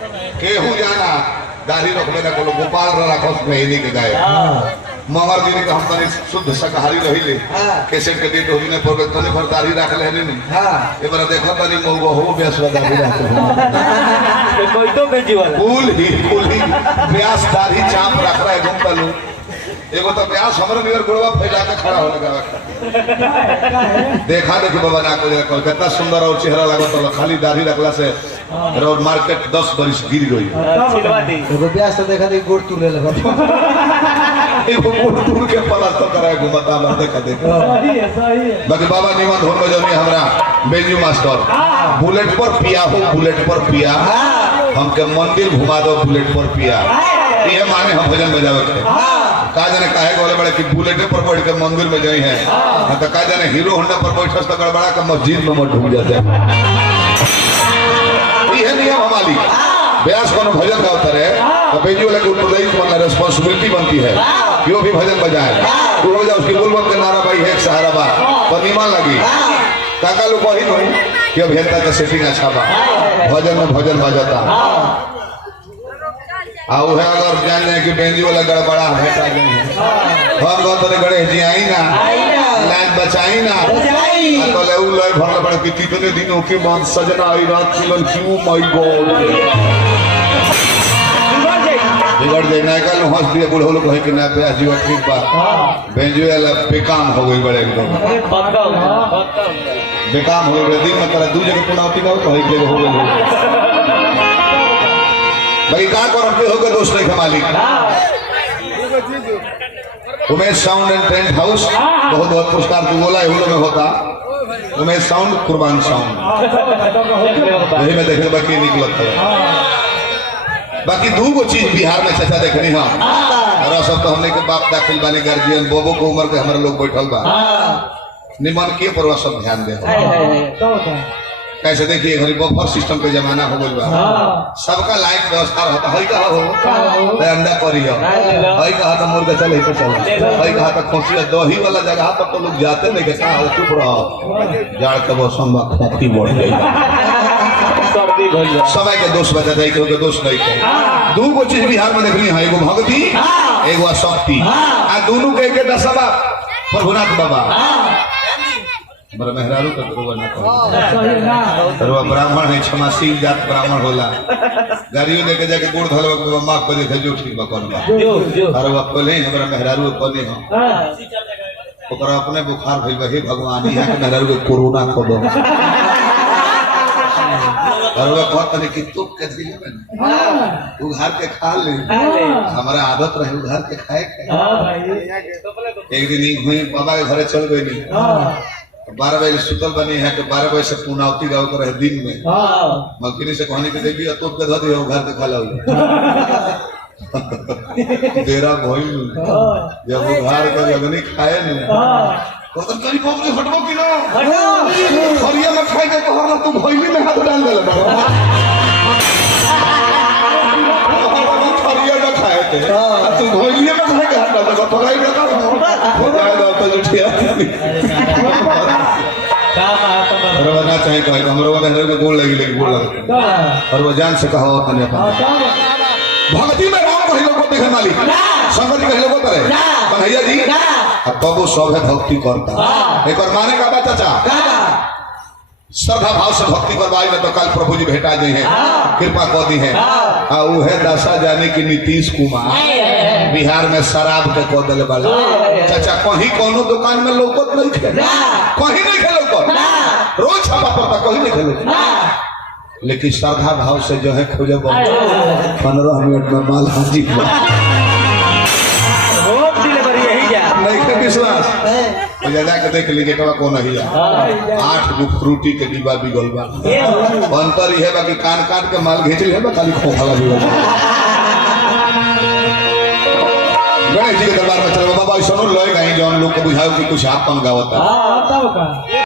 केहू जाना दाढ़ी रखले ना कोनो गोपाल राखस नहीं के गाय मगर दिन के हम तनी शुद्ध शाकाहारी रहिले कैसे के डेट होगी ने पर तने पर दाढ़ी रख ले नहीं हां ए बार देखो तनी मौगो हो बेस दाढ़ी रख कोई तो बेची वाला फूल ही प्यास दाढ़ी चाप रख रहा है घूमता लो एगो तो प्यास हमरे नियर गोड़वा फैला के खड़ा हो लगा देखा देखी बाबा ना को कितना सुंदर और चेहरा लागत तो खाली दाढ़ी रखला से और मार्केट 10 बरिस गिर गई छिलवा दी एगो प्यास तो देखा दी गोड़ तुले लगा एगो गोड़ तुल के प्लास्टर कराए घुमता मर देखा देख सही है बाकी बाबा निमन धोन बजौनी हमरा बेंजू मास्टर बुलेट पर पिया हो बुलेट पर पिया हमके मंदिर घुमा दो बुलेट पर पिया ये माने हम भजन बजावे के का जाने काहे बोले बड़े कि बुलेट पर बैठ के मंदिर में जाई है तो का जाने हीरो होंडा पर बैठस तो गड़बड़ा का मस्जिद में मत ढूंढ जाते ये नियम हमारी व्यास कोनो भजन गाता रहे तो बेंजू वाले को उत्तरदायी बनना रिस्पांसिबिलिटी बनती है कि वो भी भजन बजाए तो हो जाए उसकी बोल के नारा भाई है सहारा बा पर नीमान लगी काका लोग वही नहीं कि अभियंता का सेटिंग अच्छा बा भजन में भजन बजाता आओ है अगर जान जाए कि बेंजी वाला गड़बड़ा हटा गई हम गौतरे गणेश जी आई ना लाइन बचाई ना तो ले उ लय भरल बड़ कि कितने दिनों के बाद सजना आई रात मिलन क्यों माय गॉड बिगड़ जाए ना कल हंस दिए बुढ़ो लोग कहे कि ना प्यास जीवा ठीक बा बेंजी वाला बेकाम हो गई बड़े एकदम बेकाम हो गए दिन में कल दू जगह पुनावती का कहे के हो गई भाई का करम के होगे दोस्त नहीं मालिक Umesh sound and tent house बहुत बहुत पुरस्कार तू बोला है में होता उमेश साउंड कुर्बान साउंड वही में देखने बाकी निकलत है बाकी दू गो चीज बिहार में चाचा देखनी है और सब तो हमने के बाप दाखिल बानी गार्जियन बोबो को उम्र के हमारे लोग बैठल बा निमन के पर सब ध्यान दे कैसे देखिए घरी बफर सिस्टम के जमाना हो गइल बा सबका लाइट व्यवस्था रहता है का हो तो अंडा करियो है कहा तो मुर्गा चले तो चल है कहा तो खोसिया दही वाला जगह पर तो लोग जाते नहीं के का चुप रहो जाड़ के मौसम में खोखी बढ़ गई सर्दी भइल समय के दोष बता दे के दोष नहीं के दू गो चीज बिहार में देखनी है एगो भक्ति एगो शक्ति आ दोनों के दशवा प्रभुनाथ बाबा बड़ा मेहरारू का तो बना तो ब्राह्मण है क्षमाशील जात ब्राह्मण होला गाड़ियों लेके जाके गुड़ धलवा माफ कर देथे जो ठीक बकन बा अरे वो पहले हमरा मेहरारू कोने हो ओकरा अपने बुखार भइल बा हे भगवान यहां के मेहरारू के कोरोना खो दो और वो कहत नहीं कि तू के दिल में उघार के खा ले हमारा आदत रहे उघार के खाए के हां भाई एक दिन हुई बाबा के घरे चल गई नहीं 12 बजे सुतल बनी है तो 12 बजे से पुनावती गाँव कर रहे दिन में मलकिनी से कहने के देवी तो के धो दियो घर के खा लो तेरा भइल जब घर के लगनी खाए नहीं तो करी कोमरी हटबो कि ना हरिया में खाए के कहला तू भइली में हाथ डाल देले हरिया में खाए थे तू भइली में खाए के हाथ डाल दे पकाई के का हो जाए तो जुठिया रवाना चाहिए कहे हमरो में के गोल लगी गोल लगे और वो जान से कहो तने भक्ति में राम कहि लोग देखे मालिक शंकर जी कहि लोग करे कन्हैया जी अब तो सब है भक्ति करता एक और माने का बा चाचा श्रद्धा भाव से भक्ति करवाई में तो कल प्रभु जी भेटा दी है कृपा कर दी है वो है दशा जाने की नीतीश कुमार बिहार में शराब के को दिल वाला चाचा कहीं कोनो दुकान में लोकत नहीं थे कहीं नहीं थे लोकत रोज छापा पड़ता कहीं नहीं थे लेकिन श्रद्धा भाव से जो है खोजे 15 मिनट में माल हाजिर नहीं के विश्वास ज्यादा के देख लीजिए कब कौन है 8 गो फ्रूटी के डिब्बा बिगल बा अंतर है बाकी कान काट के माल घेचल है खाली खोखला बिगल गणेश जी के दरबार में चलो बाबा सुनो लय कहीं जौन लोग को बुझाओ कि कुछ आप कम गावता